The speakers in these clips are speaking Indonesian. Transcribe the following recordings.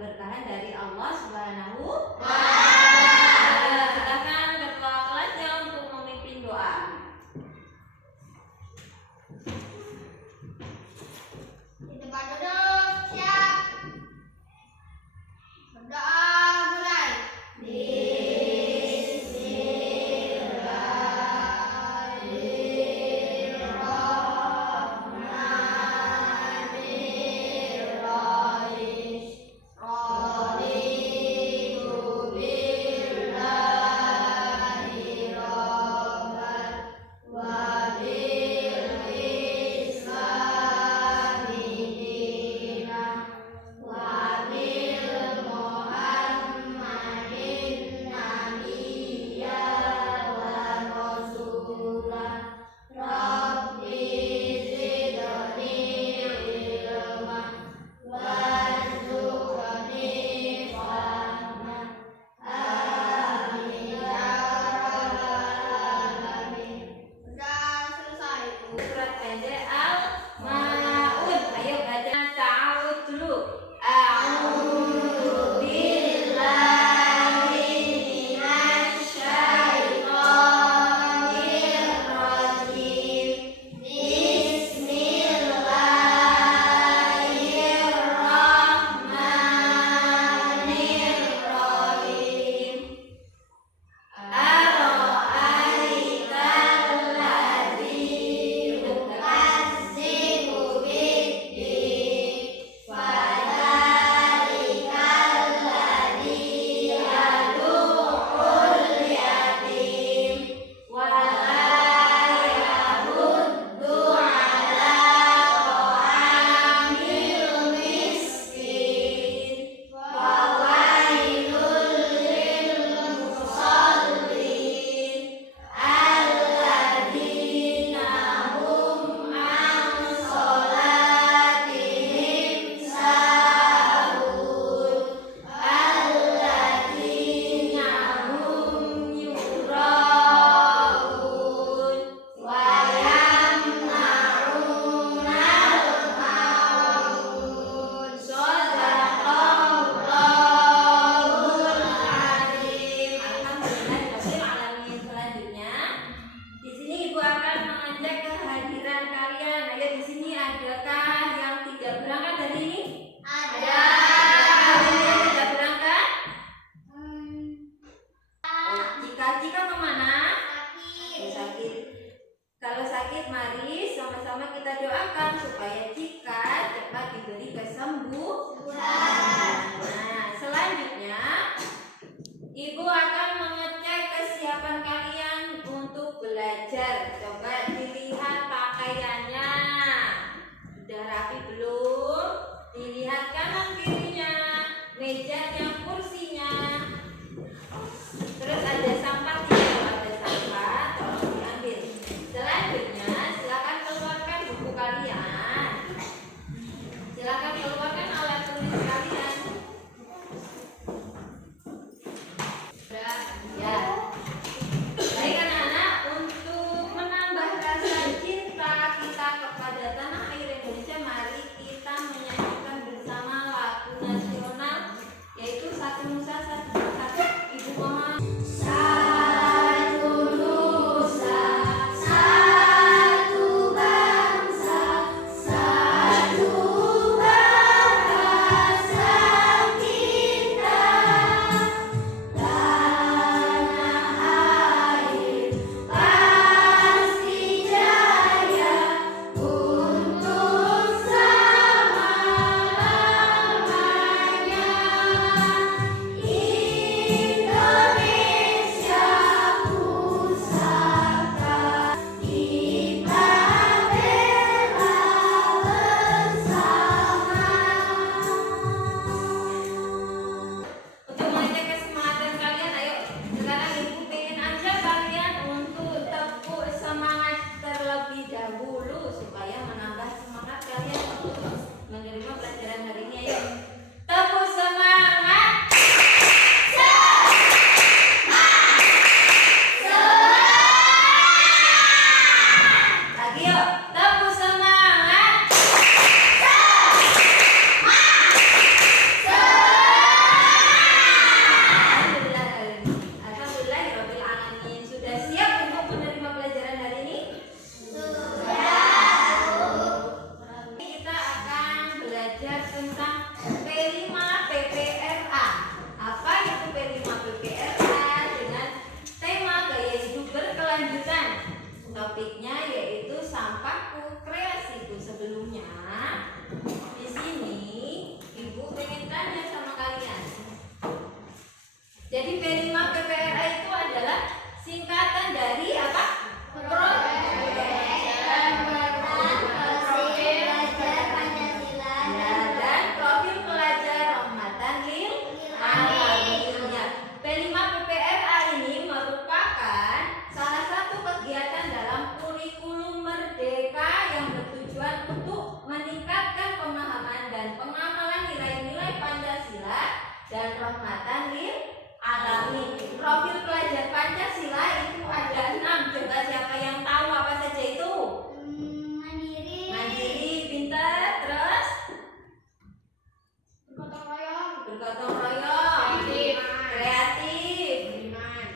keberkahan dari Allah Subhanahu wa Ta'ala. Silakan ketua kelasnya untuk memimpin doa. Di tempat duduk, siap. Berdoa mulai. Surat pendek Al-Maun. Ayo baca ta'awud dulu. A'udzu billahi minasy syaithanir rajim. Bismillahirrahmanirrahim. Kalau sakit, mari sama-sama kita doakan supaya Cika cepat diberi kesembuhan. Nah, selanjutnya Ibu akan mengecek kesiapan kalian untuk belajar. Coba dilihat pakaiannya. Sudah rapi belum? Dilihat kanan kirinya, mejanya, kursinya. Terus ada sampah tidak? Ada sampah, tolong diambil. Selanjutnya, silakan keluarkan buku kalian. Silakan keluarkan alat tulis kalian. Ya. Baik anak-anak, untuk menata Topiknya yaitu sampahku, kreasiku. Sebelumnya di sini Ibu pengen tanya sama kalian. Jadi P5 PPRA itu adalah singkatan dari apa? Dan profil pelajar rahmatan lil alamin. P5 PPRA ini merupakan salah satu kegiatan dalam kurikulum Merdeka yang bertujuan untuk meningkatkan pemahaman dan pengamalan nilai-nilai Pancasila dan rahmatan lil alamin. Profil pelajar Pancasila itu ada 6. Coba siapa yang tahu apa saja itu? Mandiri, pintar, terus bergotong royong, kreatif,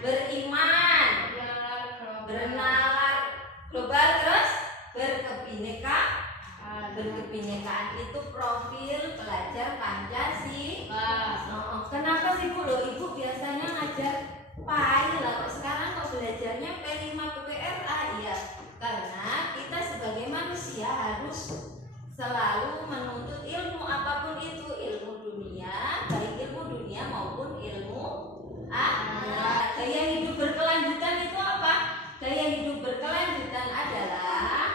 beriman, bernalar global, terus berkebinekaan. Itu profil pelajar Pancasila. Kenapa sih Bu? Loh, Ibu biasanya ngajar PAI lah, kok sekarang kok belajarnya P5 PPRA? Ya, karena kita sebagai manusia harus selalu menuntut ilmu, apapun itu, ilmu dunia, baik ilmu dunia maupun ilmu akhirat. Gaya hidup berkelanjutan itu apa? Gaya hidup berkelanjutan adalah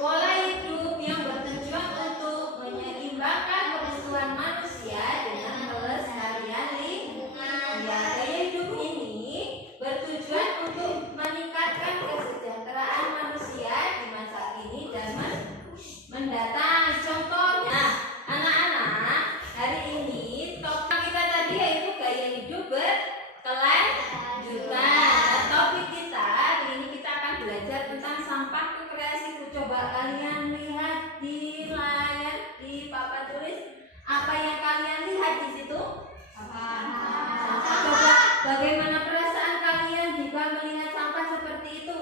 pola hidup yang bertujuan untuk menyeimbangkan kebutuhan manusia dengan kelestarian lingkungan. Ya, gaya hidup ini bertujuan untuk meningkatkan kesejahteraan manusia di masa kini dan mendatang. Contohnya, anak-anak, hari ini topik kita tadi yaitu gaya hidup berkelanjutan. Topik kita hari ini kita akan belajar tentang sampah kreasiku. Coba kalian lihat di layar, di papan tulis, apa yang kalian lihat di situ? Coba bagaimana perasaan kalian jika melihat sampah seperti itu?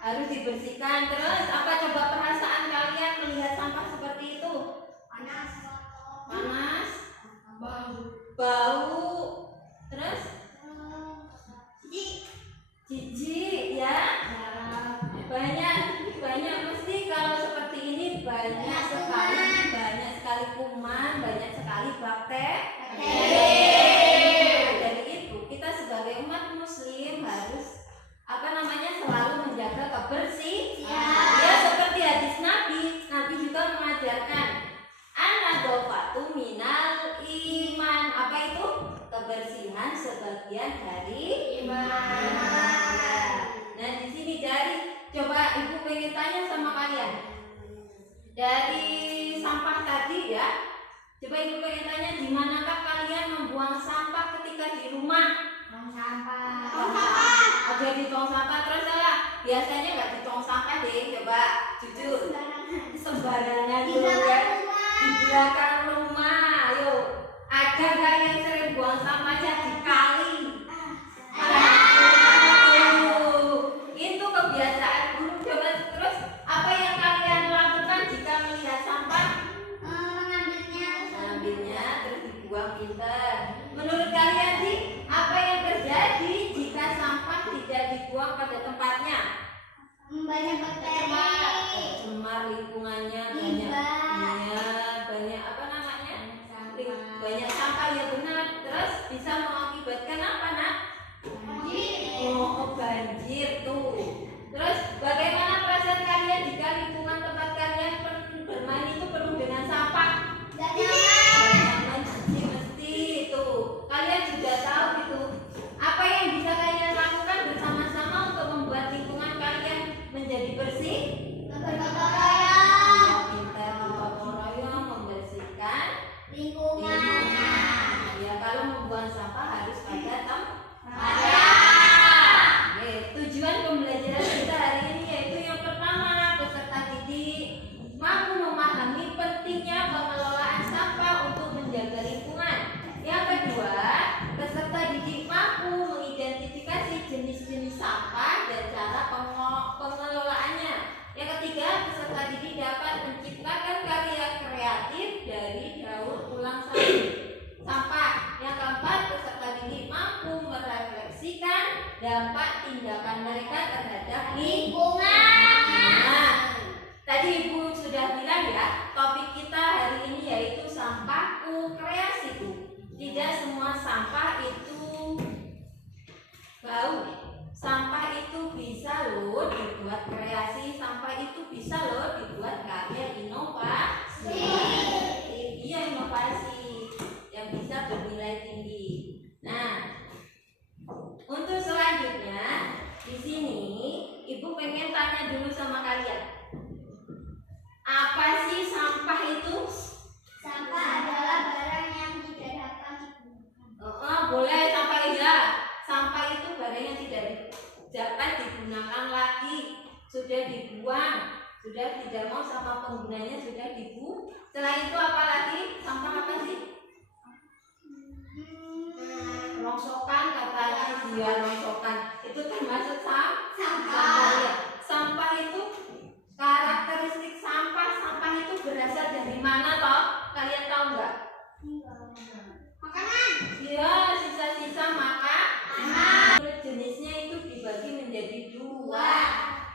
Harus dibersihkan. Terus apa coba perasaan kalian melihat sampah seperti itu? Panas, bau, terus jijik, ya. Banyak mesti kalau seperti ini banyak sekali kuman, banyak sekali bakteri. Dari itu kita sebagai umat muslim harus selalu menjaga kebersihan. Ya, seperti hadis Nabi juga mengajarkan an-nadhafatu minal iman. Apa itu? Kebersihan sebagian dari iman. Nah, di sini coba Ibu pengen tanya sama kalian. Dari sampah tadi ya, coba Ibu pengen tanya, di manakah kalian membuang sampah ketika di rumah? Ada di tong sampah. Terus salah, biasanya nggak di tong sampah deh, coba jujur. Sembarangan tuh kan, di belakang rumah. Ayo, ada nggak yang sering buang sampahnya di kali? Itu kebiasaan buruk. Coba terus, apa yang kalian lakukan jika melihat sampah? Mengambilnya terus dibuang pintar. Menurut kalian sih, apa yang terjadi jika sampah tidak dibuang pada tempatnya? Banyak bakteri, cemar lingkungannya, banyak apa namanya? Banyak sampah, ya benar. Terus bisa mengakibatkan apa? mempersepsikan dampak tindakan mereka terhadap Lingkungan. Nah, tadi Ibu sudah bilang ya, topik kita hari ini yaitu sampahku, kreasiku. Tidak semua sampah itu bau. Sampah itu bisa loh dibuat kreasi, sampah itu bisa loh dibuat karya inovasi. Iya, inovasi yang bisa bernilai tinggi. Nah, untuk selanjutnya di sini Ibu pengen tanya dulu sama kalian. Apa sih sampah itu? Sampah adalah barang yang tidak dapat digunakan. Boleh sampah ya. Sampah itu barang yang tidak dapat digunakan lagi, sudah dibuang, sudah tidak mau sama penggunanya, sudah dibuang. Setelah itu apa lagi? Sampah apa sih? Rongsokan, katanya dia rongsokan. Itu termasuk sampah. Ya. Sampah itu karakteristik sampah itu berasal dari mana toh? Kalian tahu nggak? Makanan. Iya, sisa-sisa makanan. Menurut jenisnya itu dibagi menjadi dua.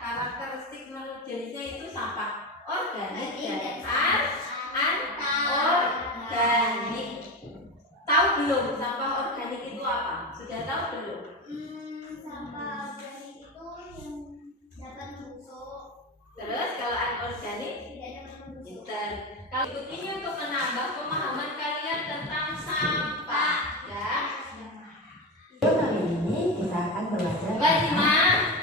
Karakteristik menurut jenisnya itu sampah organik dan anorganik. Tahu belum sampah organik itu apa? Sudah tahu belum? Sampah organik itu yang dapat busuk. Terus kalau anorganik? Tidak dapat busuk. Pintar. Kalau ikut ini untuk menambah pemahaman kalian tentang sampah, ya. Video kali ini kita akan belajar Baik, tentang Ma.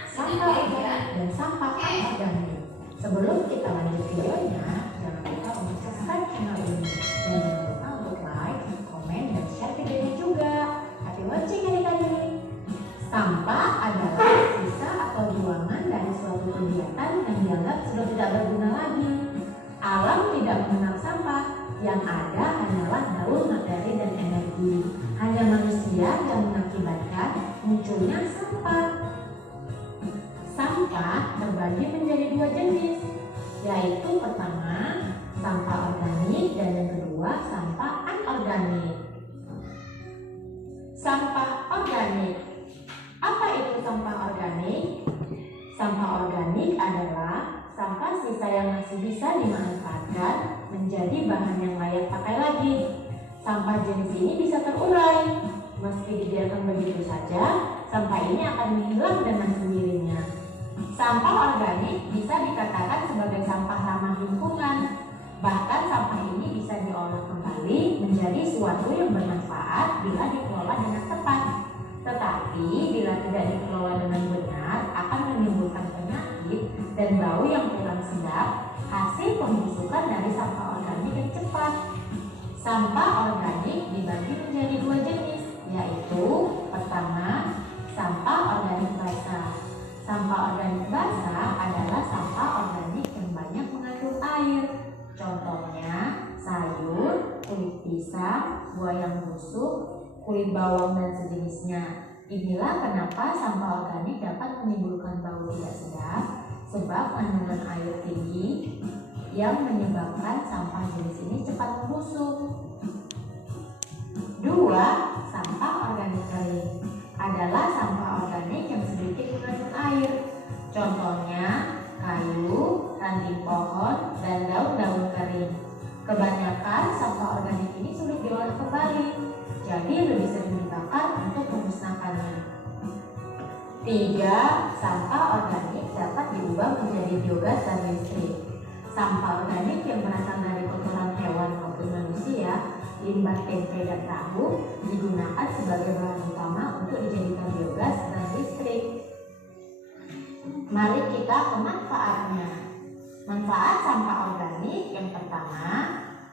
sampah organik dan sampah anorganik. Sebelum kita lanjut videonya, jangan lupa untuk subscribe channel ini dan jangan lupa untuk like, komen, dan share videonya juga. Happy watching adik-adik. Sampah adalah sisa atau buangan dari suatu kegiatan yang dianggap sudah tidak berguna lagi. Alam tidak mengenal sampah, yang ada hanyalah daun, materi, dan energi. Hanya manusia yang mengakibatkan munculnya sampah. Sampah terbagi menjadi dua jenis, yaitu pertama sampah organik dan yang kedua sampah anorganik. Sampah organik. Apa itu sampah organik? Sampah organik adalah sampah sisa yang masih bisa dimanfaatkan menjadi bahan yang layak pakai lagi. Sampah jenis ini bisa terurai. Meski dibiarkan begitu saja, sampah ini akan menghilang dengan sendirinya. Sampah organik bisa dikatakan sebagai sampah ramah lingkungan. Bahkan sampah ini bisa diolah kembali menjadi suatu yang bermanfaat bila dikelola dengan tepat. Tetapi bila tidak dikelola dengan benar akan menimbulkan penyakit dan bau yang kurang sedap, hasil pembusukan dari sampah organik yang cepat. Sampah organik dibagi menjadi dua jenis, yaitu pertama, sampah organik basah. Sampah organik basah adalah sampah organik yang banyak mengandung air. Contohnya sayur, kulit pisang, buah yang busuk, kulit bawang dan sejenisnya. Inilah kenapa sampah organik dapat menimbulkan bau tidak sedap, sebab kandungan air tinggi yang menyebabkan sampah jenis ini cepat membusuk. Dua, sampah organik kering adalah sampah organik yang sedikit mengandung air. Contohnya kayu, ranting pohon, dan daun-daun kering. Kebanyakan sampah organik ini sulit diolah kembali, jadi lebih sering dibakar untuk memusnahkannya. Tiga, sampah organik dapat diubah menjadi biogas dan listrik. Sampah organik yang berasal dari kotoran hewan maupun manusia, limbah tempe dan tahu digunakan sebagai bahan utama untuk dijadikan biogas dan listrik. Mari kita ke manfaatnya. Manfaat sampah organik yang pertama,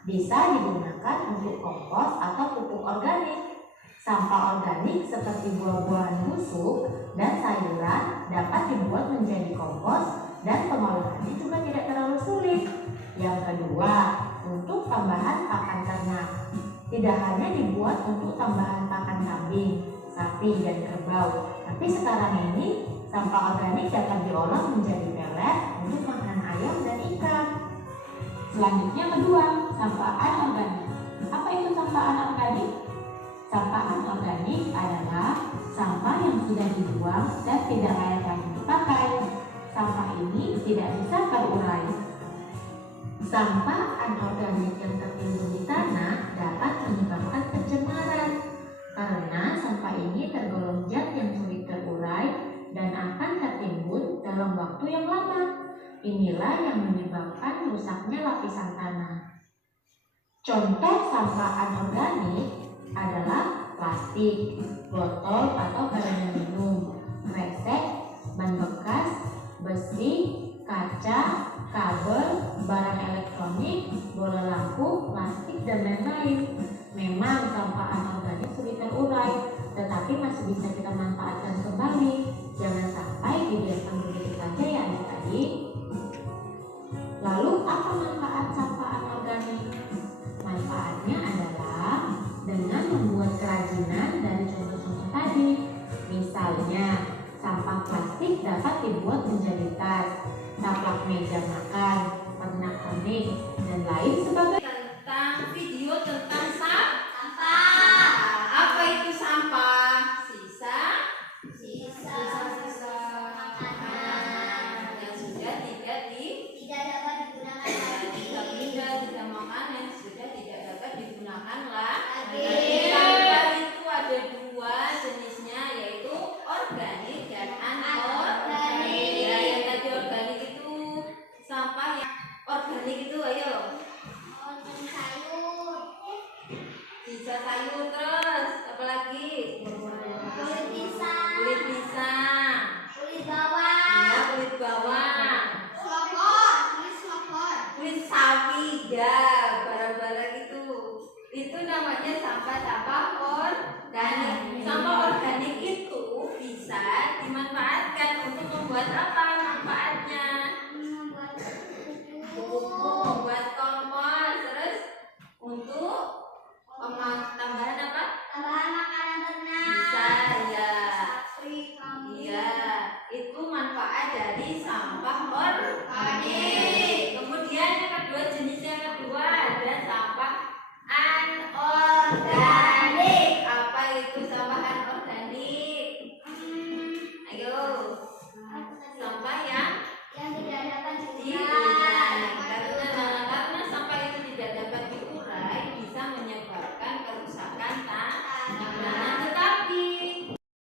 bisa digunakan untuk kompos atau pupuk organik. Sampah organik seperti buah-buahan busuk dan sayuran dapat dibuat menjadi kompos dan pengolahannya juga tidak terlalu sulit. Yang kedua, untuk tambahan pakan ternak. Tidak hanya dibuat untuk tambahan pakan kambing, sapi, dan kerbau, tapi sekarang ini sampah organik dapat diolah menjadi pelet untuk makanan ayam dan ikan. Selanjutnya kedua, sampah anorganik. Apa itu sampah anorganik? Sampah anorganik adalah sampah yang sudah dibuang dan tidak layak lagi dipakai. Sampah ini tidak bisa terurai. Sampah anorganik yang tertimbun di tanah dapat menyebabkan pencemaran karena sampah ini tergolong zat yang sulit terurai dan akan tertimbun dalam waktu yang lama. Inilah yang menyebabkan rusaknya lapisan tanah. Contoh sampah anorganik adalah plastik, botol atau barang minum, kresek, ban bekas, besi, kaca, kabel, barang elektronik, bola lampu, plastik, dan lain-lain. Memang sampah anorganik sulit terurai, tetapi masih bisa kita manfaatkan kembali. Jangan sampai dibiarkan begitu saja ya adik-adik. Lalu apa manfaat sampah anorganik? Manfaatnya adalah dengan membuat kerajinan dari contoh-contoh tadi. Misalnya, sampah plastik dapat dibuat menjadi tas, taplak meja makan, pernak-pernik, dan lain sebagainya. Tentang video tentang Sampah. apa itu sampah? Sisa Sisa makanan yang sudah tidak tidak dapat digunakan lagi. tidak makanan sudah tidak dapat digunakan lagi. Lagi. Sampah itu ada dua jenisnya, yaitu organik dan anorganik. Ya, yang tadi organik itu sampah yang organik itu, ayo. Organik sayur. Sisa sayur, terus apa lagi? Kulit pisang. Kulit pisang. Kulit bawang. Ya, kulit bawang. Selopor. Kulit selopor. Kulit sapi, ya, barang-barang itu namanya sampah-sampah organik. Sampah organik itu bisa dimanfaatkan untuk membuat apa manfaatnya? Membuat Pupuk, membuat kompos, terus untuk tambahan apa? tambahan makanan ternak. Bisa, ya. Sapi, kambing. Iya, itu manfaat dari sampah organik. Kemudian yang kedua, jenis yang kedua ada sampah anorganik. Apa itu sampah anorganik? Ayo, sampah yang tidak dapat diurai. digunakan. Karena sampah itu tidak dapat diurai, bisa menyebabkan kerusakan tanah. Tetapi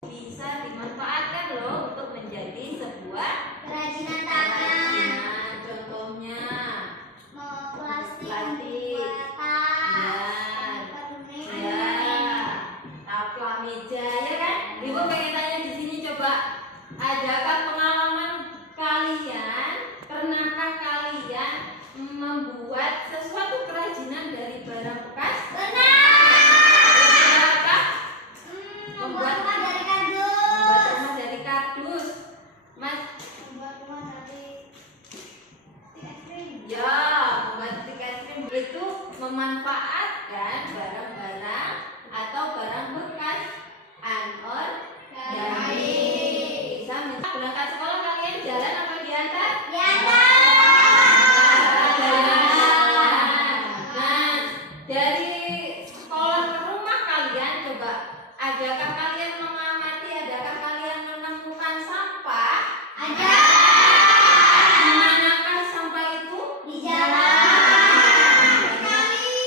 bisa dimanfaatkan loh untuk menjadi sebuah Kerajinan tangan. kerajinan. Contohnya, Plastik. Plastik. Membuat tas. ya, Pernik. ya, taplak meja, ya kan? Ibu pengen tanya di sini, coba, adakah pengalaman kalian, pernahkah kalian membuat sesuatu kerajinan dari barang bekas? Apakah? Membuat rumah dari kardus. Membuat rumah dari kardus, Mas. Membuat rumah dari es krim. Ya, membuat stick es krim itu memanfaatkan barang-barang atau barang bekas anorganik. Bisa berangkat sekolah kalian jalan apa diantar? Nah, dari sekolah ke rumah kalian, coba, adakah kalian mengamati, adakah kalian menemukan sampah? Ada. Di manakah sampah itu? Di jalan.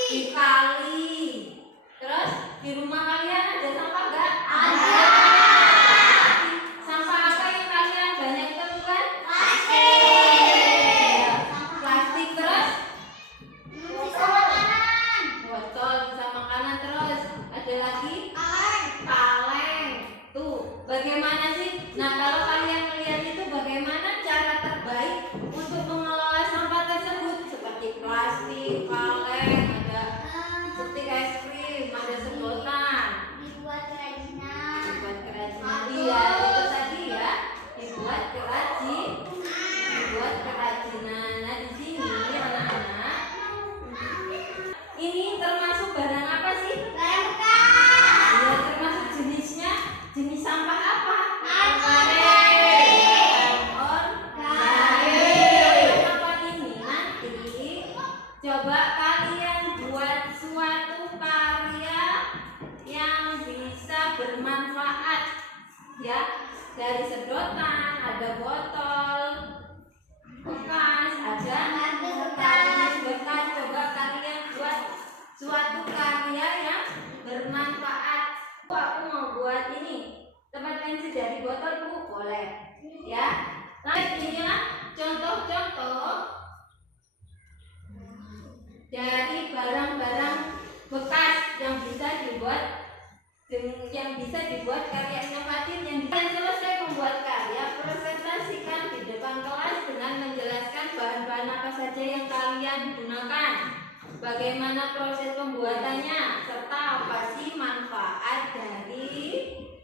Di kali. Terus di rumah kalian ada sampah enggak? Ada. Sampah apa yang kalian banyak temukan? Plastik. Plastik, terus Sisa makanan. botol, sisa makanan, terus ada lagi Kaleng. kaleng. Tuh, bagaimana sih? Nah, kalau kalian melihat itu, bagaimana cara terbaik untuk mengelola sampah tersebut? Seperti plastik, kaleng, ada stik es krim, ada sedotan. Dibuat kerajinan. Dibuat kerajinan. Iya, itu tadi ya. Dibuat kerajinan. Nah, di sini anak-anak, ini termasuk barang apa sih? Barang bekas. Ya, termasuk jenisnya, jenis sampah apa? ya, dari sedotan, ada botol bekas, ada kardus bekas. Coba kalian buat suatu karya yang bermanfaat. Aku mau buat ini tempat pensil dari botol, Bu, boleh ya. Nah, inilah contoh-contoh dari barang-barang bekas yang bisa dibuat karya inovatif. Yang selesai membuat karya, presentasikan di depan kelas dengan menjelaskan bahan-bahan apa saja yang kalian gunakan, bagaimana proses pembuatannya, serta apa sih manfaat dari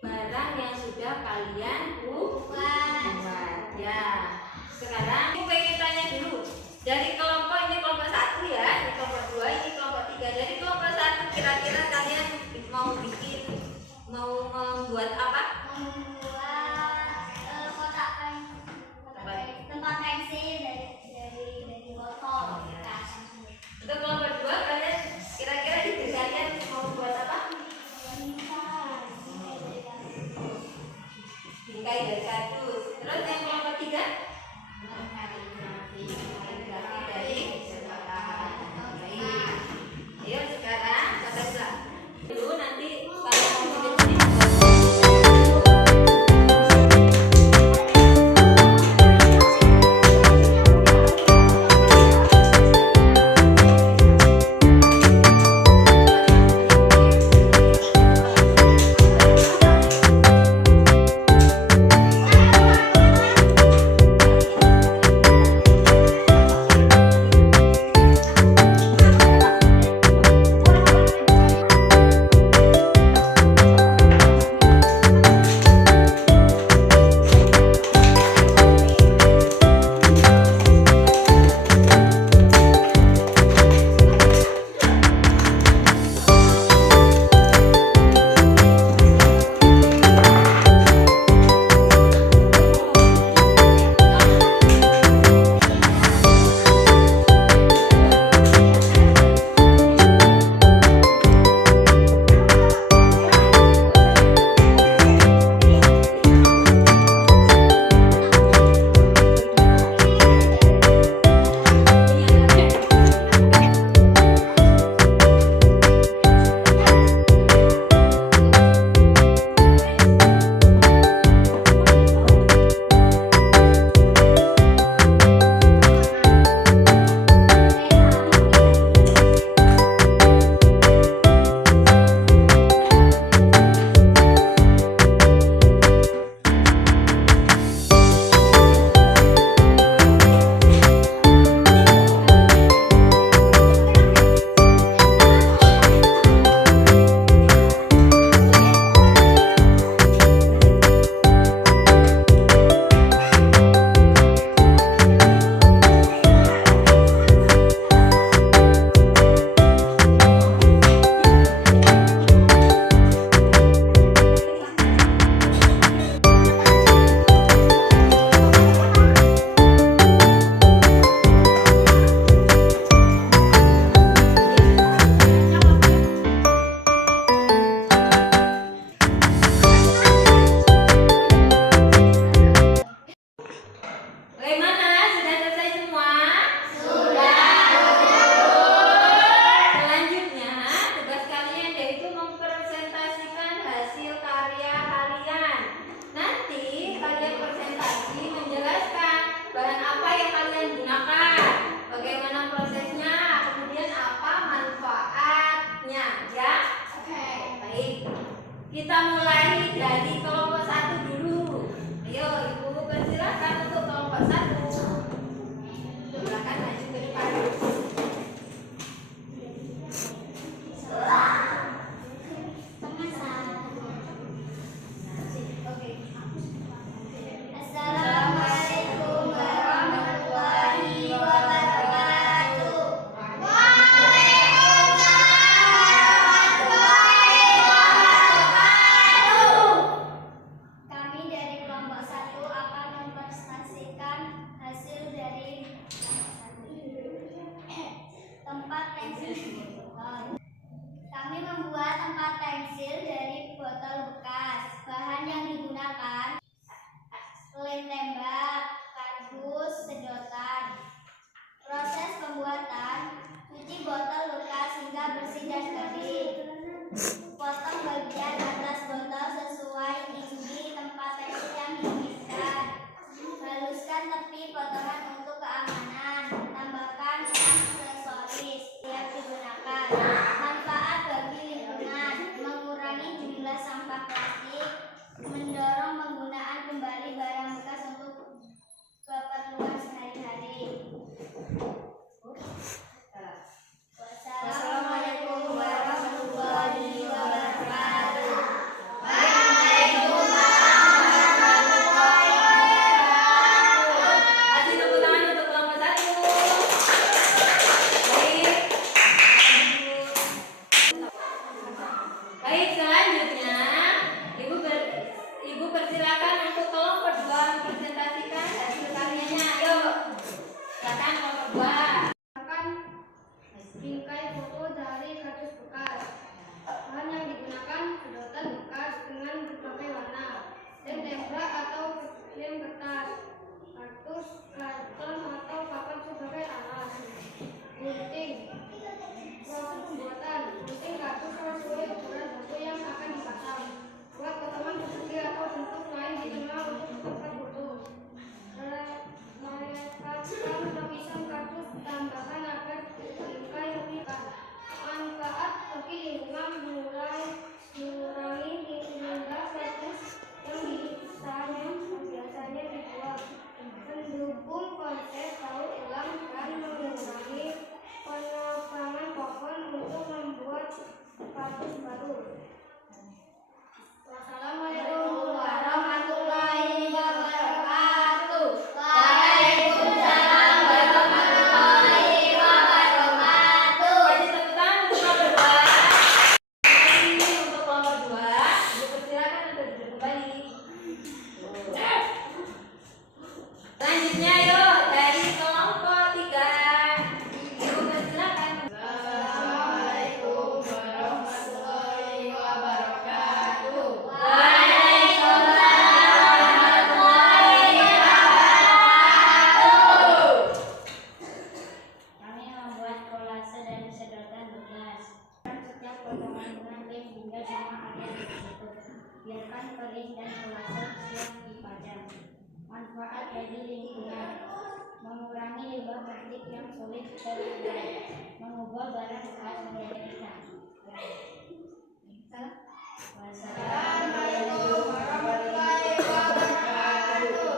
barang yang sudah kalian buat. Ya, sekarang aku pengen tanya dulu dari kelompok ini, kelompok 1 ya, ini kelompok 2, ini kelompok 3. Dari kelompok 1 kira-kira kalian mau membuat apa? Membuat kotak tempat pensil dari botol bekas. Untuk kelompok 2 kalian kira-kira kalian mau buat apa? Bingkai dari kardus. Terus yang kelompok 3? Dari sedotan. Baik. Ayo sekarang kita belajar dulu, nanti kalau mau bikin Kita mulai dari kelompok 1 dulu. Ayo Ibu persilakan untuk kelompok 1. Silakan maju ke depan. Assalamualaikum warahmatullahi wabarakatuh. Kami dari kelompok 1 akan mempresentasikan hasil dari tempat pensil. Kami membuat tempat pensil dari botol bekas. Bahan yang digunakan mengubah barang bekas menjadi ikan. Wassalamualaikum warahmatullahi wabarakatuh.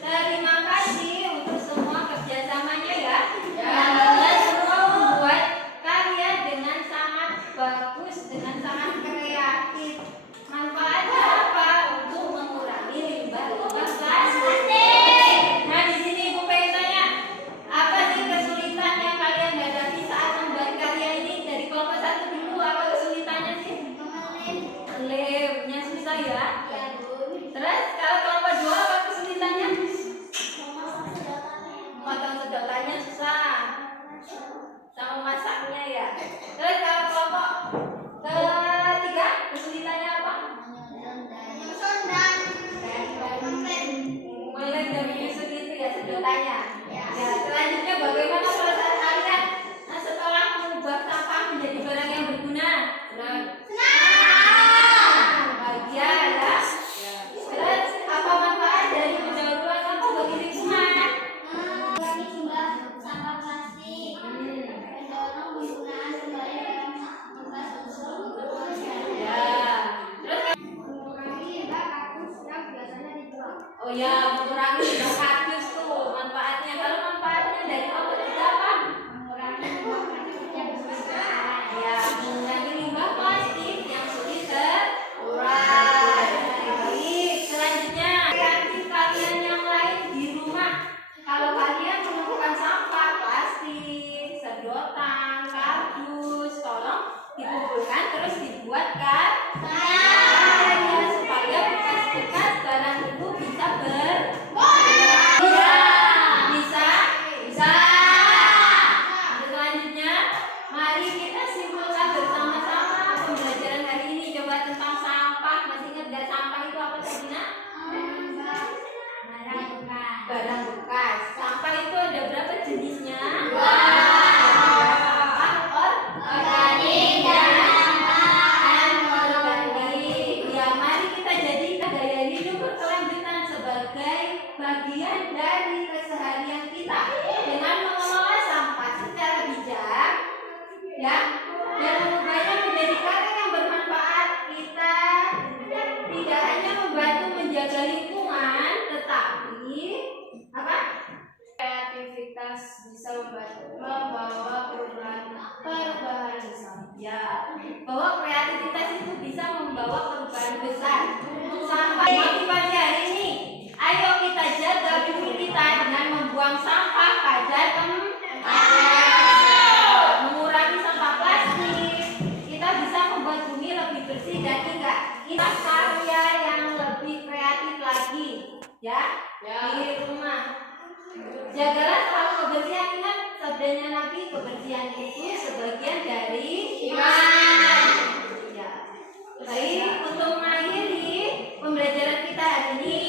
Terima kasih untuk semua kerjasamanya ya. Kalian semua membuat karya dengan sangat bagus, dengan sangat kreatif. Manfaatnya apa? Untuk mengurangi limbah-limbah plastik. Nah, di sini Ibu pengen tanya, apa sih kesulitan yang kalian hadapi saat membuat karya ini? Dari kelompok 1 dulu, apa kesulitannya sih? Lembnya susah ya. Terus kalau kelompok 2 apa kesulitannya? Potong sedotannya susah. Sama masaknya ya. Terus kalau kelompok ketiga kesulitannya apa? Melek dan menyusun itu ya sedotannya. Ya, selanjutnya bagaimana perasaan kalian setelah mengubah sampah menjadi barang yang berguna? Bahagia ya. Terus apa manfaat dari mendaur ulang sampah bagi lingkungan? Mengurangi jumlah sampah plastik, mendorong penggunaan kembali barang bekas untuk bermanfaat. Ya. Terus Mengurangi limbah kardus yang biasanya dibuang. oh ya, mengurangi limbah kardus tuh manfaatnya. Kalau manfaatnya dari kelompok 3 apa? Mengurangi limbah plastik yang bermanfaat. Ya, mengurangi limbah plastik yang sulit terurai. Baik, selanjutnya kreatif kalian yang lain di rumah. Kalau kalian menemukan sampah plastik, sedotan, kardus, tolong dikumpulkan terus dibuatkan karya supaya bekas-bekas barang itu bisa Iya, bisa. Selanjutnya, mari kita simpulkan bersama-sama pembelajaran hari ini. Coba tentang sampah. Masih ingat nggak sampah itu apa tadi, Nak? Barang bekas. Sampah itu ada berapa jenisnya? Sampah organik dan anorganik. Ya, mari kita jadikan gaya hidup berkelanjutan sebagai bagian dari keseharian kita dengan mengelola sampah secara bijak, ya, dan mengubahnya menjadi karya yang bermanfaat. Kita tidak hanya membantu menjaga lingkungan, tetapi apa? Kreativitas bisa membawa perubahan besar. Ya, bahwa kreativitas itu bisa membawa perubahan besar. Sampai motivasi hari ini, ayo kita jaga bumi kita dengan membuang sampah pada tempat, mengurangi sampah plastik. Kita bisa membuat bumi lebih bersih dan ingat, kita karya yang lebih kreatif lagi, ya, di rumah. Jagalah selalu kebersihan. Ingat sabdanya Nabi, kebersihan itu sebagian dari iman. Ya. Baik, untuk mengakhiri pembelajaran kita hari ini,